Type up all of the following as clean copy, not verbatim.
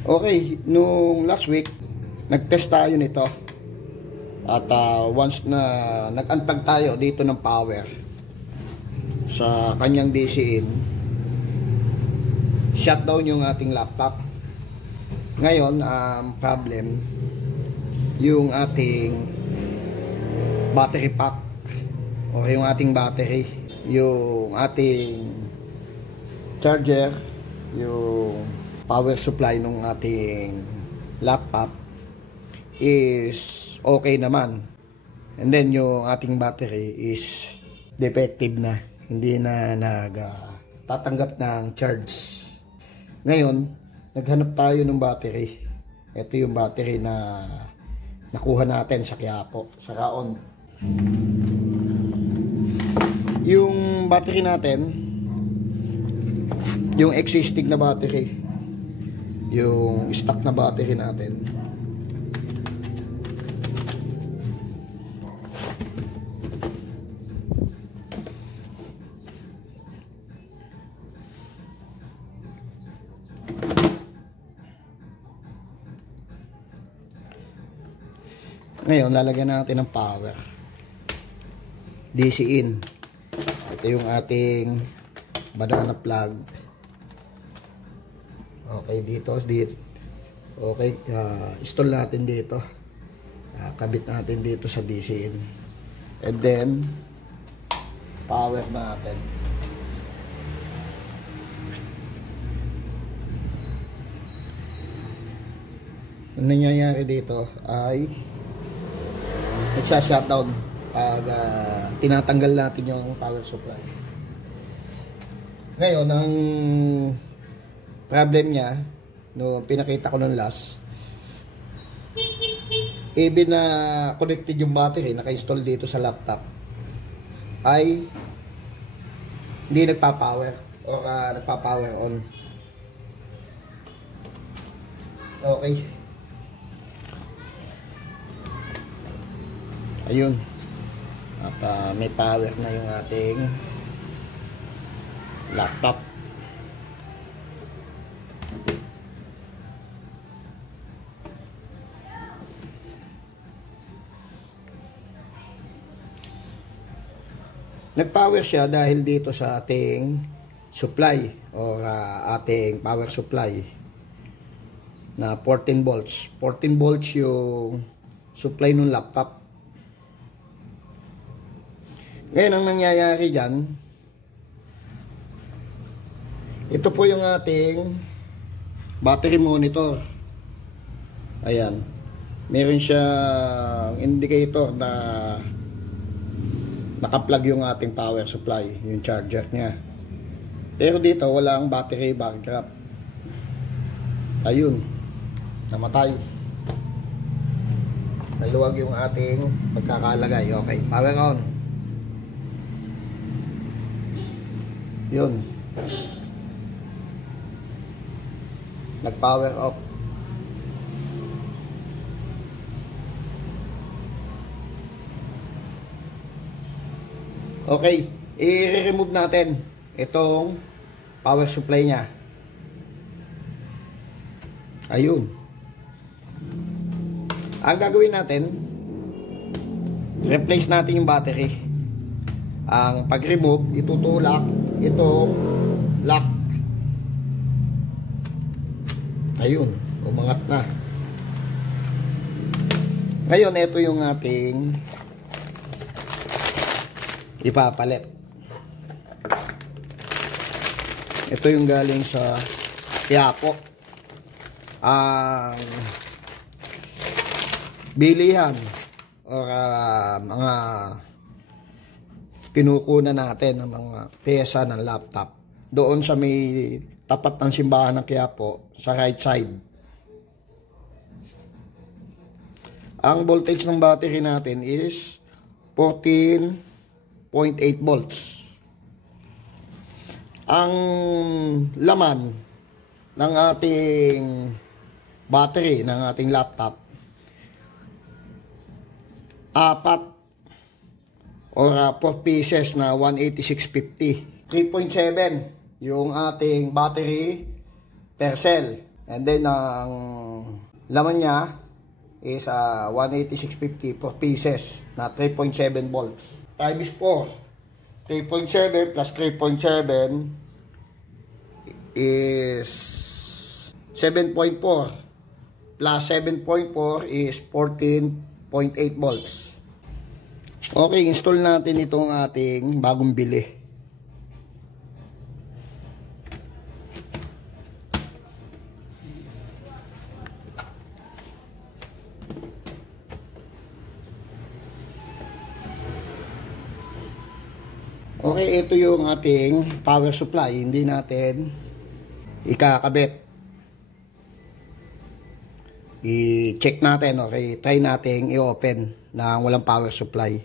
Okay, nung last week, nag-test tayo nito. At once na nag-antag tayo dito ng power sa kanyang DC-in, shutdown yung ating laptop. Ngayon, problem, yung ating battery pack o yung ating battery, yung ating charger, yung power supply ng ating laptop is okay naman. And then yung ating battery is defective na, hindi na nagtatanggap ng charge. Ngayon, naghanap tayo ng battery. Ito yung battery na nakuha natin sa Quiapo, sa Raon. Yung battery natin, yung existing na battery, yung stock na battery natin, ngayon lalagyan natin ng power DC-in. Ito yung ating banana plug. Okay, dito. Okay, install natin dito. Kabit natin dito sa DC-in. And then, power natin. Ang nangyayari dito ay nagsha-shutdown pag tinatanggal natin yung power supply. Ngayon, ang problem niya, no, pinakita ko nung last, even na connected yung battery, naka-install dito sa laptop, ay hindi nagpa-power o nagpa-power on. Okay. Ayun. At may power na yung ating laptop. Nag-power siya dahil dito sa ating supply o ating power supply na 14 volts. 14 volts yung supply ng laptop. Ngayon, ang nangyayari dyan, ito po yung ating battery monitor. Ayan. Meron siyang indicator na naka-plug yung ating power supply, yung charger niya. Pero dito, walang battery backdrop. Ayun. Namatay. Maluwag yung ating pagkakalagay. Okay. Power on. Yun. Nag-power off. Okay, i-remove natin itong power supply niya. Ayun. Ang gagawin natin, replace natin yung battery. Ang pag-remove, itutulak itong lock. Ayun, umangat na. Ngayon, ito yung ating ipapalit. Ito yung galing sa Quiapo. Ang bilihan o mga kinukunan natin ng mga pyesa ng laptop doon sa may tapat ng simbahan ng Quiapo sa right side. Ang voltage ng battery natin is 14.8 volts. Ang laman ng ating battery ng ating laptop, 4 or 4 pieces na 18650. 3.7 yung ating battery per cell. And then, ang laman niya is 186.50 4 pieces na 3.7 volts. Times 4. 3.7 plus 3.7 is 7.4 plus 7.4 is 14.8 volts. Okay, install natin itong ating bagong bili. Okay, ito yung ating power supply. Hindi natin ikakabit. I-check natin, okay? Try natin i-open na walang power supply.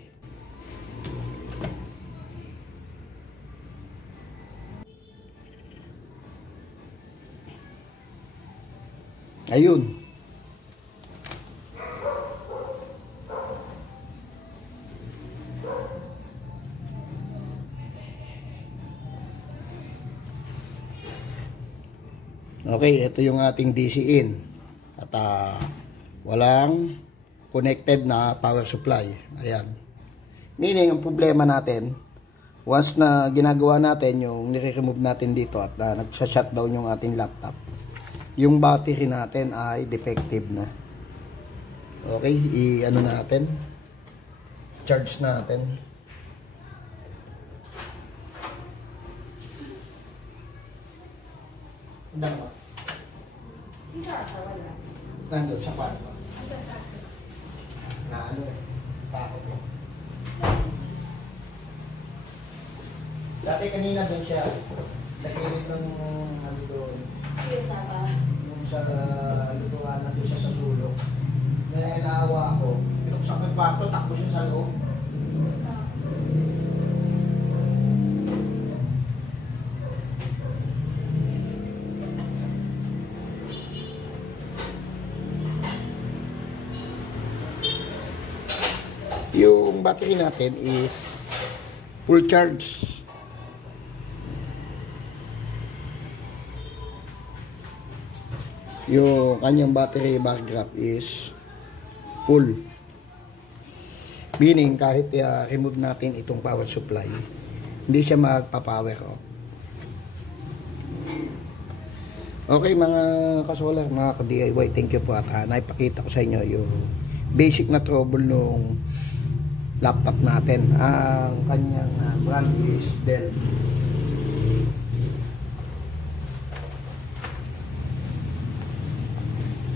Ayun. Okay, ito yung ating DC in. At walang connected na power supply. Ayan. Meaning, ang problema natin, once na ginagawa natin yung nire-remove natin dito at nagsa-shutdown yung ating laptop, yung battery natin ay defective na. Okay, i-ano natin, charge natin. Dalawa. Nandun sa kwarto. Na ano eh, takot mo. Dati kanina doon siya, sa gilid ng ano doon. Yung sa lutuan na doon siya sa sulok. May naawa ako, pinuksak ng kwarto, takbo siya sa loob. Yung battery natin is full charge. Yung kanyang battery bar graph is full. Meaning kahit remove natin itong power supply, hindi siya magpa-power off. Okay mga kasolar, mga ka-DIY, thank you po at naipakita ko sa inyo yung basic na trouble nung laptop natin. Ang kanyang brand is Dell.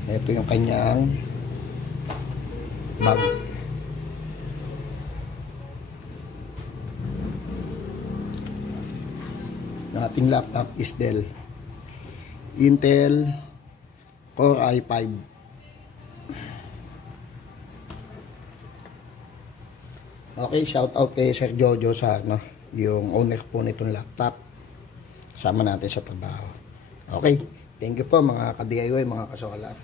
Ito yung kanyang bag. Ang ating laptop is Dell Intel Core i5. Okay, shout out kay Sir Jojo sa yung owner po nitong laptop. Sama natin sa trabaho. Okay, thank you po mga ka-DIY, mga kasolar.